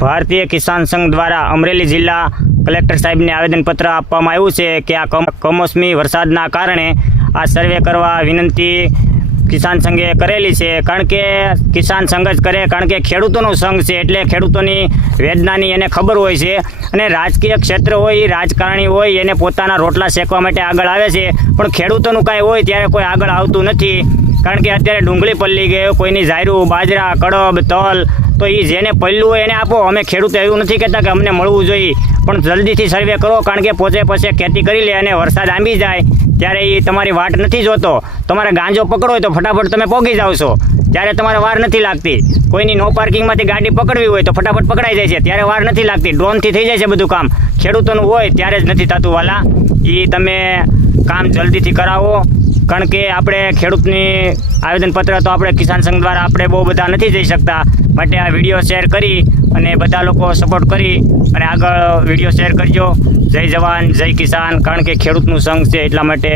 ભારતીય કિસાન સંઘ દ્વારા અમરેલી જિલ્લા કલેક્ટર સાહેબને આવેદનપત્ર આપવામાં આવ્યું છે કે આ કમોસમી વરસાદના કારણે આ સર્વે કરવા વિનંતી કિસાન સંઘે કરેલી છે. કારણ કે કિસાન સંઘ જ કરે, કારણ કે ખેડૂતોનો સંઘ છે એટલે ખેડૂતોની વેદનાની એને ખબર હોય છે. અને રાજકીય ક્ષેત્ર હોય, રાજકારણી હોય, એને પોતાના રોટલા શેકવા માટે આગળ આવે છે, પણ ખેડૂતોનું કાંઈ હોય ત્યારે કોઈ આગળ આવતું નથી. કારણ કે અત્યારે ડુંગળી પલ્લી ગયો, કોઈની જાયરું, બાજરા, કડબ, તલ, તો એ જેને પલ્લું હોય એને આપો. અમે ખેડૂતો એવું નથી કહેતા કે અમને મળવું જોઈએ, પણ જલ્દીથી સર્વે કરો. કારણ કે પોચે ખેતી કરી લે અને વરસાદ આંબી જાય ત્યારે એ તમારી વાટ નથી જોતો. તમારે ગાંજો પકડો હોય તો ફટાફટ તમે પહોંચી જાવ છો, ત્યારે તમારે વાર નથી લાગતી. કોઈની નો પાર્કિંગમાંથી ગાડી પકડવી હોય તો ફટાફટ પકડાઈ જાય છે, ત્યારે વાર નથી લાગતી. ડ્રોનથી થઈ જાય છે બધું કામ. ખેડૂતોનું હોય ત્યારે જ નથી થતું વાલા. એ તમે કામ જલ્દીથી કરાવો. કારણ કે આપણે ખેડૂતની આવેદનપત્ર તો આપણે કિસાન સંઘ દ્વારા આપણે બહુ બધા નથી જઈ શકતા. માટે આ વિડીયો શેર કરી અને બધા લોકો સપોર્ટ કરી અને આગળ વિડીયો શેર કરજો. જય જવાન, જય કિસાન. કારણ કે ખેડૂતનું સંઘ છે એટલા માટે